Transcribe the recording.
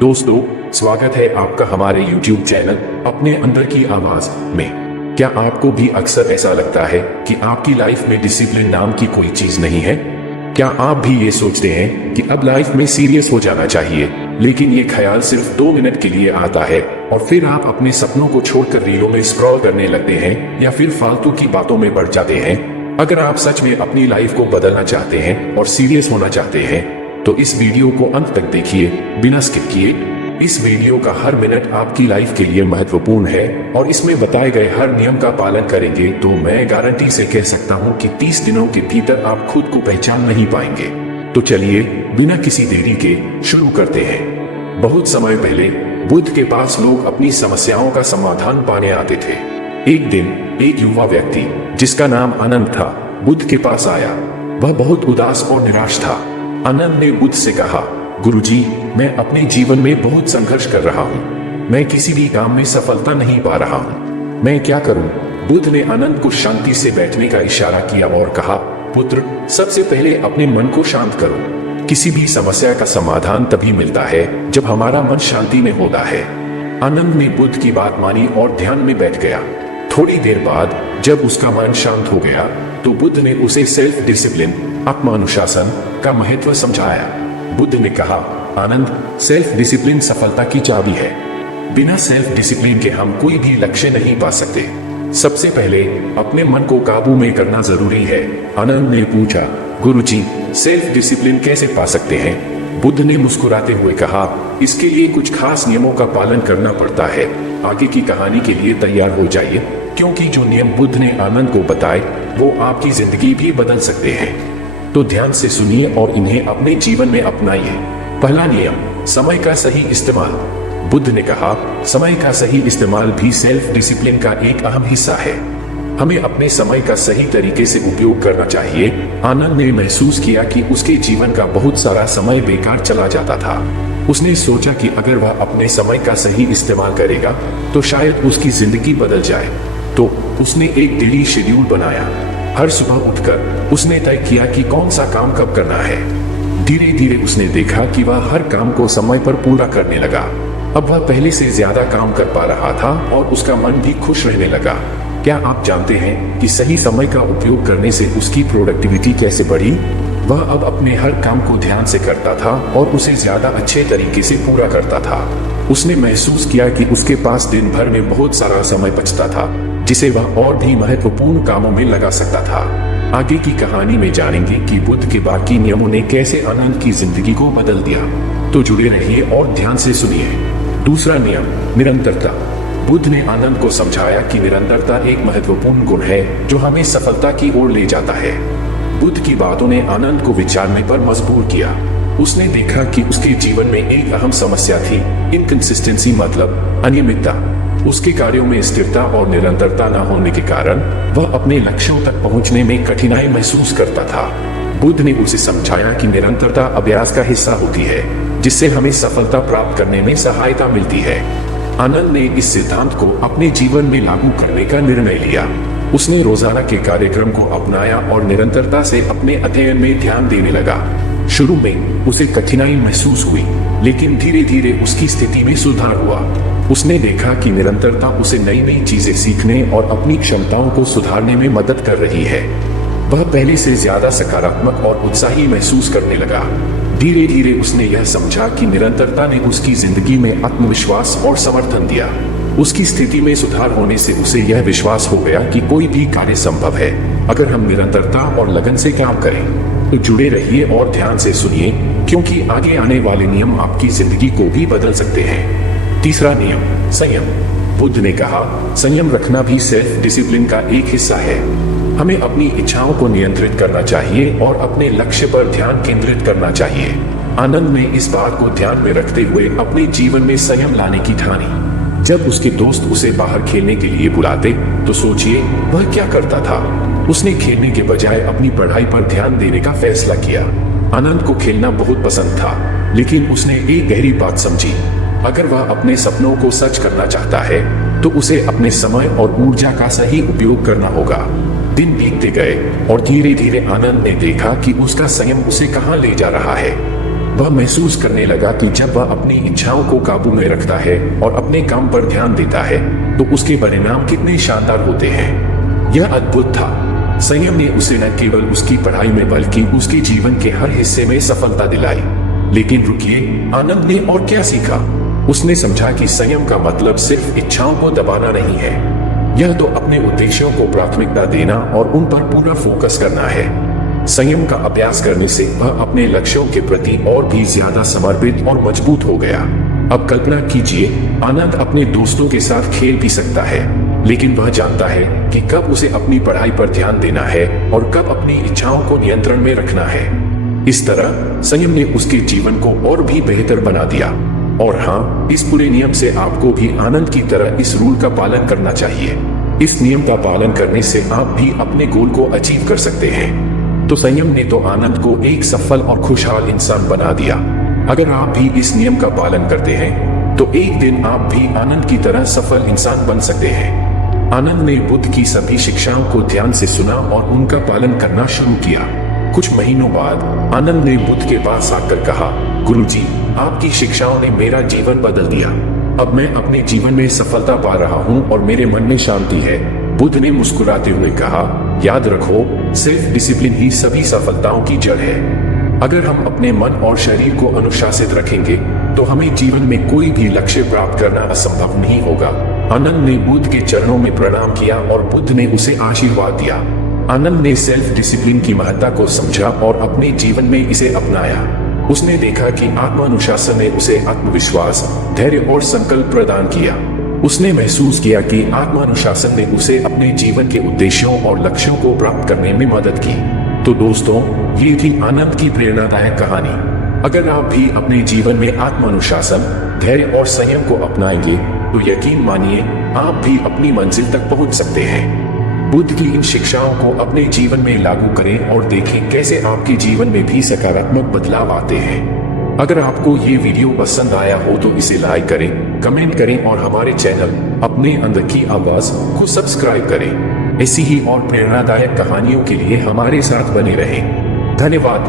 दोस्तों, स्वागत है आपका हमारे YouTube चैनल अपने अंदर की आवाज में। क्या आपको भी अक्सर ऐसा लगता है कि आपकी लाइफ में डिसिप्लिन नाम की कोई चीज नहीं है? क्या आप भी ये सोचते हैं कि अब लाइफ में सीरियस हो जाना चाहिए, लेकिन ये ख्याल सिर्फ 2 मिनट के लिए आता है और फिर आप अपने सपनों को छोड़कर रीलों में स्क्रॉल करने लगते हैं या फिर फालतू की बातों में बढ़ जाते हैं? अगर आप सच में अपनी लाइफ को बदलना चाहते हैं और सीरियस होना चाहते हैं तो इस वीडियो को अंत तक देखिए, बिना स्किप किए। इस वीडियो का हर मिनट आपकी लाइफ के लिए महत्वपूर्ण है और इसमें बताए गए हर नियम का पालन करेंगे तो मैं गारंटी से कह सकता हूं कि 30 दिनों के भीतर आप खुद को पहचान नहीं पाएंगे। तो चलिए बिना किसी देरी के शुरू करते हैं। बहुत समय पहले बुद्ध के पास लोग अपनी समस्याओं का समाधान पाने आते थे। एक दिन एक युवा व्यक्ति जिसका नाम आनंद था बुद्ध के पास आया। वह बहुत उदास और निराश था। आनंद ने बुद्ध से कहा, गुरुजी, मैं अपने जीवन में बहुत संघर्ष कर रहा हूँ। मैं किसी भी काम में सफलता नहीं पा रहा हूँ। मैं क्या करूँ? बुद्ध ने आनंद को शांति से बैठने का इशारा किया और कहा, पुत्र, सबसे पहले अपने मन को शांत करो। किसी भी समस्या का समाधान तभी मिलता है जब हमारा मन शांति में होता है। आनंद ने बुद्ध की बात मानी और ध्यान में बैठ गया। थोड़ी देर बाद जब उसका मन शांत हो गया तो बुद्ध ने उसे सेल्फ डिसिप्लिन, आत्मानुशासन का महत्व समझाया। बुद्ध ने कहा, आनंद, सेल्फ डिसिप्लिन सफलता की चाबी है। बिना सेल्फ डिसिप्लिन के हम कोई भी लक्ष्य नहीं पा सकते। सबसे पहले अपने मन को काबू में करना जरूरी है। आनंद ने पूछा, गुरुजी, सेल्फ डिसिप्लिन कैसे पा सकते हैं? बुद्ध ने मुस्कुराते हुए कहा, इसके लिए कुछ खास नियमों का पालन करना पड़ता है। आगे की कहानी के लिए तैयार हो जाइए, क्योंकि जो नियम बुद्ध ने आनंद को बताए वो आपकी जिंदगी भी बदल सकते हैं। तो ध्यान से सुनिए और इन्हें अपने जीवन में अपनाइए। पहला नियम, समय का सही इस्तेमाल। बुद्ध ने कहा, समय का सही इस्तेमाल भी सेल्फ डिसिप्लिन का एक अहम हिस्सा है। हमें अपने समय का सही तरीके से उपयोग करना चाहिए। आनंद ने महसूस किया कि उसके जीवन का बहुत सारा समय बेकार चला जाता था। उसने सोचा कि अगर वह अपने समय का सही इस्तेमाल करेगा तो शायद उसकी जिंदगी बदल जाए। तो उसने एक डेली शेड्यूल बनाया। हर सुबह उठकर उसने तय किया कि कौन सा काम कब करना है। धीरे धीरे उसने देखा कि वह हर काम को समय पर पूरा करने लगा। अब वह पहले से ज्यादा काम कर पा रहा था और उसका मन भी खुश रहने लगा। क्या आप जानते हैं कि सही समय का उपयोग करने से उसकी प्रोडक्टिविटी कैसे बढ़ी? वह अब अपने हर काम को ध्यान से करता था और उसे ज्यादा अच्छे तरीके से पूरा करता था। उसने महसूस किया कि उसके पास दिन भर में बहुत सारा समय बचता था जिसे वह और भी महत्वपूर्ण कामों में लगा सकता था। आगे की कहानी में जानेंगे कि बुद्ध के बाकी नियमों ने कैसे आनंद की जिंदगी को बदल दिया। तो जुड़े रहिए और ध्यान से सुनिए। दूसरा नियम, निरंतरता। बुद्ध ने आनंद को समझाया कि निरंतरता एक महत्वपूर्ण गुण है जो हमें सफलता की ओर ले जाता है। बुद्ध की बातों ने आनंद को विचारने पर मजबूर किया। उसने देखा कि उसके जीवन में एक अहम समस्या थी, इनकंसिस्टेंसी, मतलब अनियमितता। उसके कार्यों में स्थिरता और निरंतरता न होने के कारण वह अपने लक्ष्यों तक पहुंचने में कठिनाई महसूस करता था। बुद्ध ने उसे समझाया कि निरंतरता अभ्यास का हिस्सा होती है, जिससे हमें सफलता प्राप्त करने में सहायता मिलती है। आनंद ने इस सिद्धांत को अपने जीवन में लागू करने का निर्णय लिया। उसने रोजाना के कार्यक्रम को अपनाया और निरंतरता से अपने अध्ययन में ध्यान देने लगा। शुरू में उसे कठिनाई महसूस हुई, लेकिन धीरे धीरे उसकी स्थिति में सुधार हुआ। उसने देखा कि निरंतरता उसे नई नई चीजें सीखने और अपनी क्षमताओं को सुधारने में मदद कर रही है। वह पहले से ज्यादा सकारात्मक और उत्साही महसूस करने लगा। धीरे धीरे उसने यह समझा कि निरंतरता ने उसकी जिंदगी में आत्मविश्वास और समर्थन दिया। उसकी स्थिति में सुधार होने से उसे यह विश्वास हो गया कि कोई भी कार्य संभव है अगर हम निरंतरता और लगन से काम करें। तो जुड़े रहिए और ध्यान से सुनिए, क्योंकि आगे आने वाले नियम आपकी जिंदगी को भी बदल सकते हैं। तीसरा नियम, संयम। बुद्ध ने कहा, संयम रखना भी सेल्फ डिसिप्लिन का एक हिस्सा है। हमें अपनी इच्छाओं को नियंत्रित करना चाहिए और अपने लक्ष्य पर ध्यान केंद्रित करना चाहिए। आनंद ने इस बात को ध्यान में रखते हुए अपने जीवन में संयम लाने की ठानी। जब उसके दोस्त उसे बाहर खेलने के लिए बुलाते तो सोचिए वह क्या करता था। उसने खेलने के बजाय अपनी पढ़ाई पर ध्यान देने का फैसला किया। आनंद को खेलना बहुत पसंद था, लेकिन उसने एक गहरी बात समझी। अगर वह अपने सपनों को सच करना चाहता है तो उसे अपने समय और ऊर्जा का सही उपयोग करना होगा। दिन बीतते गए और धीरे धीरे आनंद ने देखा कि उसका संयम उसे कहां ले जा रहा है। वह महसूस करने लगा कि जब वह अपनी इच्छाओं को काबू में रखता है और अपने काम पर ध्यान देता है तो उसके परिणाम कितने शानदार होते हैं। यह अद्भुत था। संयम ने उसे न केवल उसकी पढ़ाई में बल्कि उसके जीवन के हर हिस्से में सफलता दिलाई। लेकिन रुकिए, आनंद ने और क्या सीखा? उसने समझा कि संयम का मतलब सिर्फ इच्छाओं को दबाना नहीं है, यह तो अपने उद्देश्यों को प्राथमिकता देना और उन पर पूरा फोकस करना है। संयम का अभ्यास करने से वह अपने लक्ष्यों के प्रति और भी ज्यादा समर्पित और मजबूत हो गया। अब कल्पना कीजिए, आनंद अपने दोस्तों के साथ खेल भी सकता है, लेकिन वह जानता है कि कब उसे अपनी पढ़ाई पर ध्यान देना है और कब अपनी इच्छाओं को नियंत्रण में रखना है। इस तरह संयम ने उसके जीवन को और भी बेहतर बना दिया। और हाँ, इस पूरे नियम से आपको भी आनंद की तरह इस रूल का पालन करना चाहिए। इस नियम का पालन करने से आप भी अपने गोल को अचीव कर सकते हैं। तो संयम ने तो आनंद को एक सफल और खुशहाल इंसान बना दिया। अगर आप भी इस नियम का पालन करते हैं तो एक दिन आप भी आनंद की तरह सफल इंसान बन सकते हैं। आनंद ने बुद्ध की सभी शिक्षाओं को ध्यान से सुना और उनका पालन करना शुरू किया। कुछ महीनों बाद आनंद ने बुद्ध के पास आकर कहा, गुरुजी, आपकी शिक्षाओं ने मेरा जीवन बदल दिया। अब मैं अपने जीवन में सफलता पा रहा हूँ और मेरे मन में शांति है। बुद्ध ने मुस्कुराते हुए कहा, याद रखो, सेल्फ डिसिप्लिन ही सभी सफलताओं की जड़ है। अगर हम अपने मन और शरीर को अनुशासित रखेंगे तो हमें जीवन में कोई भी लक्ष्य प्राप्त करना असंभव नहीं होगा। आनंद ने बुद्ध के चरणों में प्रणाम किया और बुद्ध ने उसे आशीर्वाद दिया। आनंद ने सेल्फ डिसिप्लिन की महत्ता को समझा और अपने जीवन में इसे अपनाया। उसने देखा कि आत्मानुशासन ने उसे आत्मविश्वास, धैर्य और संकल्प प्रदान किया। उसने महसूस किया कि आत्मानुशासन ने उसे अपने जीवन के उद्देश्यों और लक्ष्यों को प्राप्त करने में मदद की। तो दोस्तों, ये थी आनंद की प्रेरणादायक कहानी। अगर आप भी अपने जीवन में आत्मानुशासन, धैर्य और संयम को अपनाएंगे तो यकीन मानिए आप भी अपनी मंजिल तक पहुंच सकते हैं। बुद्ध की इन शिक्षाओं को अपने जीवन में लागू करें और देखें कैसे आपके जीवन में भी सकारात्मक बदलाव आते हैं। अगर आपको ये वीडियो पसंद आया हो तो इसे लाइक करें, कमेंट करें और हमारे चैनल अपने अंदर की आवाज को सब्सक्राइब करें। ऐसी ही और प्रेरणादायक कहानियों के लिए हमारे साथ बने रहें। धन्यवाद।